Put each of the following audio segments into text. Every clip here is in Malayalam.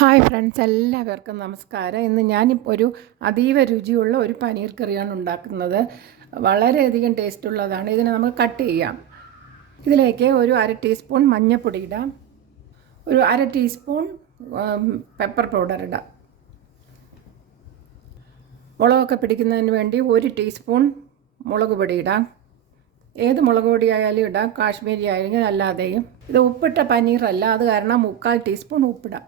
ഹായ് ഫ്രണ്ട്സ് എല്ലാവർക്കും നമസ്കാരം. ഇന്ന് ഞാൻ ഒരു അതീവ രുചിയുള്ള ഒരു പനീർ കറിയാണ് ഉണ്ടാക്കുന്നത്. വളരെയധികം ടേസ്റ്റ് ഉള്ളതാണ്. ഇതിനെ നമുക്ക് കട്ട് ചെയ്യാം. ഇതിലേക്ക് ഒരു അര ടീസ്പൂൺ മഞ്ഞൾപ്പൊടി ഇടാം. ഒരു അര ടീസ്പൂൺ പെപ്പർ പൗഡർ ഇടാം. മുളകൊക്കെ പിടിക്കുന്നതിന് വേണ്ടി ഒരു ടീസ്പൂൺ മുളക് പൊടി ഇടാം. ഏത് മുളക് പൊടി ആയാലും ഇടാം. കാശ്മീരി ആയാലും അല്ലാതെയും. ഇത് ഉപ്പിട്ട പനീറല്ല. അത് കാരണം മുക്കാൽ ടീസ്പൂൺ ഉപ്പിടാം.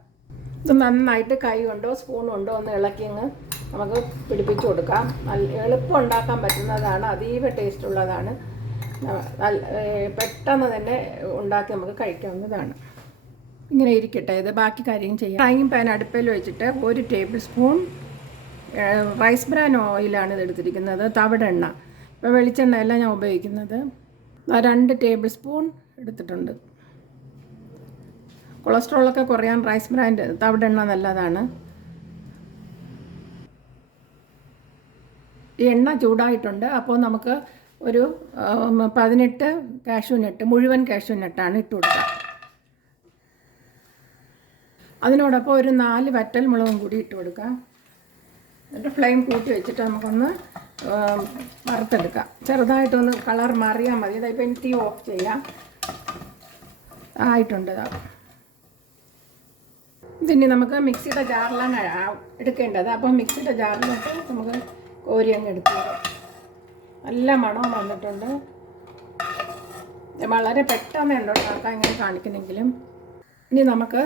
ഇത് നന്നായിട്ട് കൈ കൊണ്ടോ സ്പൂൺ കൊണ്ടോ ഒന്ന് ഇളക്കി അങ്ങ് നമുക്ക് പിടിപ്പിച്ചു കൊടുക്കാം. നല്ല എളുപ്പം ഉണ്ടാക്കാൻ പറ്റുന്നതാണ് അതീവ ടേസ്റ്റ് ഉള്ളതാണ് പെട്ടെന്ന് തന്നെ ഉണ്ടാക്കി നമുക്ക് കഴിക്കാവുന്നതാണ്. ഇങ്ങനെ ഇരിക്കട്ടെ ഇത് ബാക്കി കാര്യം ചെയ്യാം. ഫ്രൈങ് പാൻ അടുപ്പിൽ വെച്ചിട്ട് ഒരു ടേബിൾ സ്പൂൺ റൈസ് ബ്രാൻ ഓയിലാണ് ഇത് എടുത്തിരിക്കുന്നത് തവിടെണ്ണ. ഇപ്പോൾ വെളിച്ചെണ്ണ എല്ലാം ഞാൻ ഉപയോഗിക്കുന്നത്. രണ്ട് ടേബിൾ സ്പൂൺ എടുത്തിട്ടുണ്ട്. കൊളസ്ട്രോളൊക്കെ കുറയാൻ റൈസ് ബ്രാൻഡ് തവിടെണ്ണ നല്ലതാണ്. ഈ എണ്ണ ചൂടായിട്ടുണ്ട്. അപ്പോൾ നമുക്ക് ഒരു പതിനെട്ട് കാഷ്യൂ നട്ട് മുഴുവൻ കാഷ്യൂ നട്ടാണ് ഇട്ട് കൊടുക്കുക. അതിനോടൊപ്പം ഒരു നാല് വറ്റൽ മുളകും കൂടി ഇട്ട് കൊടുക്കുക. എന്നിട്ട് ഫ്ലെയിം കൂട്ടി വെച്ചിട്ട് നമുക്കൊന്ന് വറുത്തെടുക്കാം. ചെറുതായിട്ടൊന്ന് കളർ മാറിയാൽ മതി. ഇതായിപ്പോൾ തീ ഓഫ് ചെയ്യാം. ആയിട്ടുണ്ട് ഇതാ. ഇതിന് നമുക്ക് മിക്സിയുടെ ജാറിലാണ് എടുക്കേണ്ടത്. അപ്പോൾ മിക്സിയുടെ ജാറിലോട്ട് നമുക്ക് കോരി അങ്ങ് എടുക്കുക നല്ല മണവും വന്നിട്ടുണ്ട്. വളരെ പെട്ടെന്ന് ഉണ്ടാക്കാൻ ഇങ്ങനെ കാണിക്കുന്നെങ്കിലും. ഇനി നമുക്ക്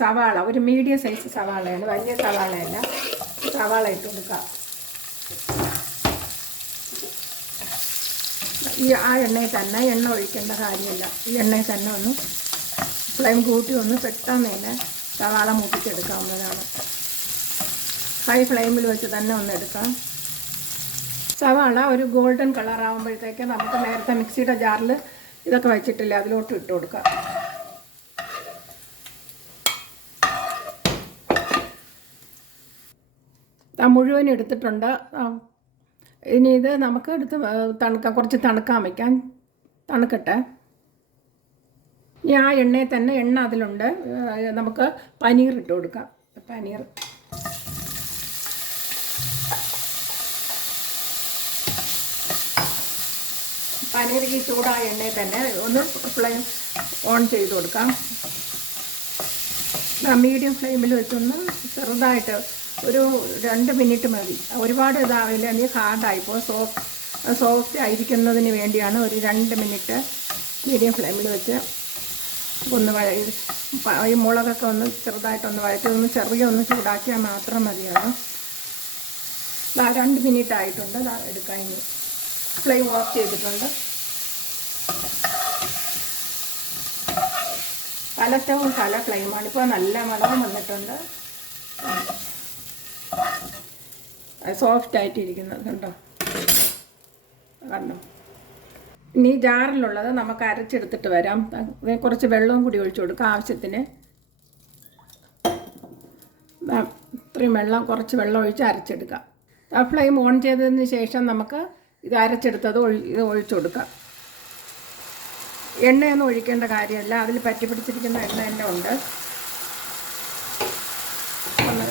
സവാള ഒരു മീഡിയം സൈസ് സവാളയാണ് വലിയ സവാളയല്ല. സവാള ഇട്ട് കൊടുക്കാം. ഈ ആ എണ്ണയിൽ തന്നെ എണ്ണ ഒഴിക്കേണ്ട കാര്യമില്ല. ഈ എണ്ണയിൽ തന്നെ ഒന്ന് ഫ്ലെയിം കൂട്ടി ഒന്ന് പെട്ടെന്ന് തന്നെ സവാള മൂപ്പിച്ചെടുക്കാവുന്നതാണ്. ഹൈ ഫ്ലെയിമിൽ വെച്ച് തന്നെ ഒന്ന് എടുക്കാം. സവാള ഒരു ഗോൾഡൻ കളർ ആകുമ്പോഴത്തേക്ക് നമുക്ക് നേരത്തെ മിക്സിയുടെ ജാറിൽ ഇതൊക്കെ വെച്ചിട്ടില്ല അതിലോട്ട് ഇട്ട് കൊടുക്കാം. മുഴുവൻ എടുത്തിട്ടുണ്ട്. ഇനി ഇത് നമുക്ക് എടുത്ത് തണുക്കാം കുറച്ച് തണുക്കാൻ വയ്ക്കാൻ തണുക്കട്ടെ. ഇനി ആ എണ്ണയിൽ തന്നെ എണ്ണ അതിലുണ്ട്. നമുക്ക് പനീർ ഇട്ട് കൊടുക്കാം. പനീർ. പനീർ ഈ ചൂടായ എണ്ണയിൽ തന്നെ ഒന്ന് ഫ്ലെയിം ഓൺ ചെയ്ത് കൊടുക്കാം. മീഡിയം ഫ്ലെയിമിൽ വെച്ചൊന്ന് ചെറുതായിട്ട് ഒരു രണ്ട് മിനിറ്റ് മതി. ഒരുപാട് ഇതാവില്ല. നീ ഹാർഡായിപ്പോൾ സോഫ്റ്റ് സോഫ്റ്റ് ആയിരിക്കുന്നതിന് വേണ്ടിയാണ് ഒരു രണ്ട് മിനിറ്റ് മീഡിയം ഫ്ലെയിമിൽ വെച്ച് ഒന്ന് ഈ മുളകൊക്കെ ഒന്ന് ചെറുതായിട്ടൊന്ന് വഴറ്റി ഒന്ന് ചെറിയ ഒന്ന് ചൂടാക്കിയാൽ മാത്രം മതിയാകും രണ്ട് മിനിറ്റ് ആയിട്ടുണ്ട്. എടുക്കാൻ ഇനി. ഫ്ലെയിം ഓഫ് ചെയ്തിട്ടുണ്ട്. പല സ്റ്റവും പല ഫ്ലെയിമാണ് ഇപ്പോൾ നല്ല മണവും വന്നിട്ടുണ്ട്. സോഫ്റ്റ് ആയിട്ടിരിക്കുന്നത് കണ്ടോ? കണ്ടോ? ഇനി ജാറിലുള്ളത് നമുക്ക് അരച്ചെടുത്തിട്ട് വരാം. കുറച്ച് വെള്ളവും കൂടി ഒഴിച്ചു കൊടുക്കുക ആവശ്യത്തിന്. ഇത്രയും വെള്ളം കുറച്ച് വെള്ളം ഒഴിച്ച് അരച്ചെടുക്കാം. ആ ഫ്ലെയിം ഓൺ ചെയ്തതിന് ശേഷം നമുക്ക് ഇത് അരച്ചെടുത്തത് ഇത് ഒഴിച്ചു കൊടുക്കാം. എണ്ണയൊന്നും ഒഴിക്കേണ്ട കാര്യമല്ല. അതിൽ പറ്റി പിടിച്ചിരിക്കുന്ന എണ്ണ തന്നെ ഉണ്ട്. ഒന്ന്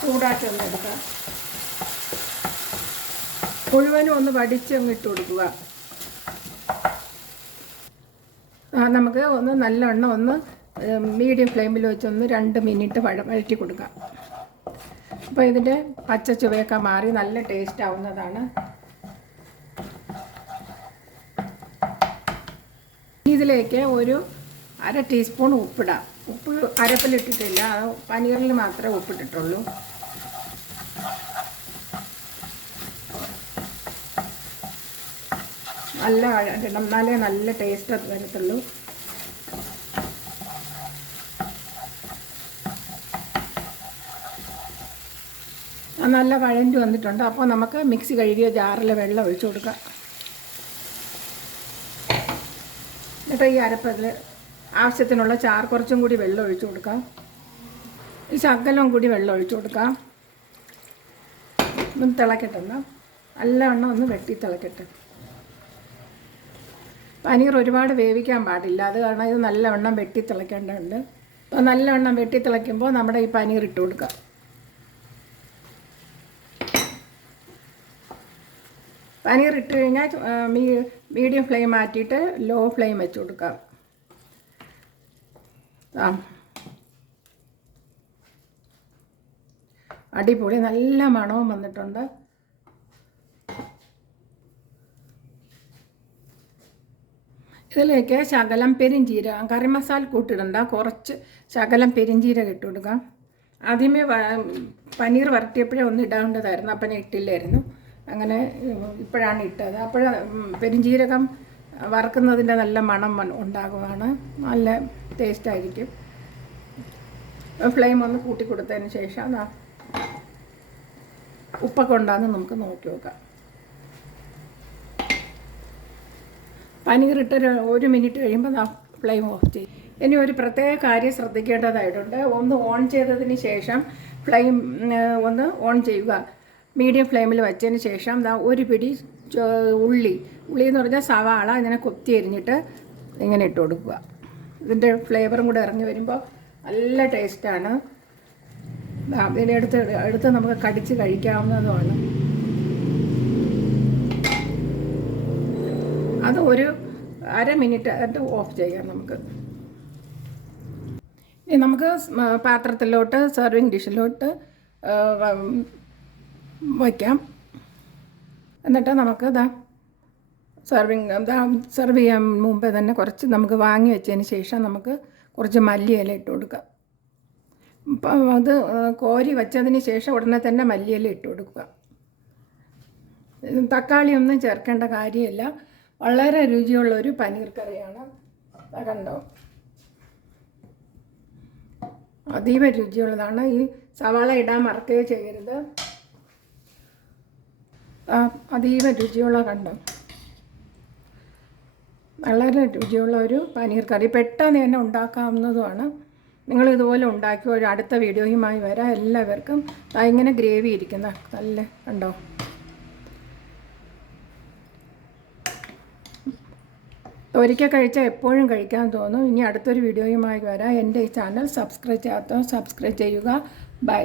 ചൂടാക്കി ഒന്ന് എടുക്കാം. മുഴുവനും ഒന്ന് വടിച്ച് അങ്ങ് കൊടുക്കുക. നമുക്ക് ഒന്ന് നല്ലവണ്ണം ഒന്ന് മീഡിയം ഫ്ലെയിമിൽ വെച്ചൊന്ന് രണ്ട് മിനിറ്റ് വഴ വഴറ്റി കൊടുക്കാം. അപ്പോൾ ഇതിന്റെ പച്ച ചുവയൊക്കെ മാറി നല്ല ടേസ്റ്റ് ആവുന്നതാണ്. ഇതിലേക്ക് ഒരു അര ടീസ്പൂൺ ഉപ്പിടാം. ഉപ്പ് അരപ്പിലിട്ടിട്ടില്ല പനീറിൽ മാത്രമേ ഉപ്പിട്ടിട്ടുള്ളൂ. നല്ല എന്നാലേ നല്ല ടേസ്റ്റ് വരത്തുള്ളൂ. നല്ല വഴഞ്ഞു വന്നിട്ടുണ്ട്. അപ്പോൾ നമുക്ക് മിക്സി കഴുകിയ ജാറിൽ വെള്ളം ഒഴിച്ചു കൊടുക്കാം. എന്നിട്ട് ഈ അരപ്പതിൽ ആവശ്യത്തിനുള്ള ചാർ കുറച്ചും കൂടി വെള്ളം ഒഴിച്ചു കൊടുക്കാം. ഈ ശകലം കൂടി വെള്ളം ഒഴിച്ചു കൊടുക്കാം. ഒന്ന് തിളക്കട്ടെ എന്നാൽ നല്ലവണ്ണം ഒന്ന് വെട്ടി തിളക്കട്ടെ. പനീർ ഒരുപാട് വേവിക്കാൻ പാടില്ല. അത് കാരണം ഇത് നല്ലവണ്ണം വെട്ടി തിളയ്ക്കേണ്ടതുണ്ട് അപ്പോൾ നല്ലവണ്ണം വെട്ടി തിളയ്ക്കുമ്പോൾ നമ്മുടെ ഈ പനീർ ഇട്ട് കൊടുക്കുക. പനീർ ഇട്ട് കഴിഞ്ഞാൽ മീ മീഡിയം ഫ്ലെയിം മാറ്റിയിട്ട് ലോ ഫ്ലെയിം വെച്ച് കൊടുക്കാം ആ. അടിപൊളി നല്ല മണവും വന്നിട്ടുണ്ട്. ഇതിലേക്ക് ശകലം പെരിഞ്ചീരകം കറി മസാല കൂട്ടിടണ്ട കുറച്ച് ശകലം പെരിഞ്ചീരകം ഇട്ട് കൊടുക്കാം ആദ്യമേ പനീർ വരട്ടിയപ്പോഴേ ഒന്ന് ഇടാണ്ടതായിരുന്നു അപ്പം ഇട്ടില്ലായിരുന്നു. അങ്ങനെ ഇപ്പോഴാണ് ഇട്ടത്. അപ്പോൾ പെരിഞ്ചീരകം വറക്കുന്നതിന്റെ നല്ല മണം ഉണ്ടാകുവാണ്. നല്ല ടേസ്റ്റായിരിക്കും ഫ്ലെയിം ഒന്ന് കൂട്ടി കൊടുത്തതിന് ശേഷം ഉപ്പൊക്കെ ഉണ്ടാകുന്ന നമുക്ക് നോക്കി നോക്കാം. പനീർ ഇട്ട് ഒരു മിനിറ്റ് കഴിയുമ്പോൾ ഫ്ലെയിം ഓഫ് ചെയ്യും. ഇനി ഒരു പ്രത്യേക കാര്യം ശ്രദ്ധിക്കേണ്ടതായിട്ടുണ്ട്. ഒന്ന് ഓൺ ചെയ്തതിന് ശേഷം ഫ്ലെയിം ഒന്ന് ഓൺ ചെയ്യുക. മീഡിയം ഫ്ലെയിമിൽ വെച്ചതിന് ശേഷം ഒരു പിടി ഉള്ളി. ഉള്ളി എന്ന് പറഞ്ഞാൽ സവാള ഇങ്ങനെ കൊത്തി എരിഞ്ഞിട്ട് ഇങ്ങനെ ഇട്ട് കൊടുക്കുക. ഇതിന്റെ ഫ്ലേവറും കൂടെ ഇറങ്ങി വരുമ്പോൾ നല്ല ടേസ്റ്റാണ് ഇതിന്റെ അടുത്ത് അടുത്ത് നമുക്ക് കടിച്ച് കഴിക്കാവുന്നതുമാണ്. അത് ഒരു അര മിനിറ്റ് അത് ഓഫ് ചെയ്യാം നമുക്ക്. ഇനി നമുക്ക് പാത്രത്തിലോട്ട് സെർവിങ് ഡിഷിലോട്ട് വയ്ക്കാം. എന്നിട്ട് നമുക്ക് ഇതാ സെർവിങ് സെർവ് ചെയ്യാൻ മുമ്പേ തന്നെ കുറച്ച് നമുക്ക് വാങ്ങി വെച്ചതിന് ശേഷം നമുക്ക് കുറച്ച് മല്ലിയില ഇട്ട് കൊടുക്കാം. അപ്പം അത് കോരി വച്ചതിന് ശേഷം ഉടനെ തന്നെ മല്ലിയില ഇട്ട് കൊടുക്കുക. തക്കാളി ഒന്നും ചേർക്കേണ്ട കാര്യമില്ല. വളരെ രുചിയുള്ള ഒരു പനീർ കറിയാണ്. കണ്ടോ? അതീവ രുചിയുള്ളതാണ്. ഈ സവാള ഇടാൻ മറക്കുകയോ ചെയ്യരുത്. അതീവ രുചിയുള്ള കണ്ടോ? വളരെ രുചിയുള്ള ഒരു പനീർ കറി. പെട്ടെന്ന് തന്നെ ഉണ്ടാക്കാവുന്നതുമാണ്. നിങ്ങൾ ഇതുപോലെ ഉണ്ടാക്കി ഒരു അടുത്ത വീഡിയോയുമായി വരാം. എല്ലാവർക്കും ഇങ്ങനെ ഗ്രേവി ഇരിക്കുന്ന നല്ല കണ്ടോ? ഒരിക്കൽ കഴിച്ചാൽ എപ്പോഴും കഴിക്കാൻ തോന്നും. ഇനി അടുത്തൊരു വീഡിയോയുമായി വരാം. എന്റെ ഈ ചാനൽ സബ്സ്ക്രൈബ് ചെയ്യാത്തവർ സബ്സ്ക്രൈബ് ചെയ്യുക. ബൈ.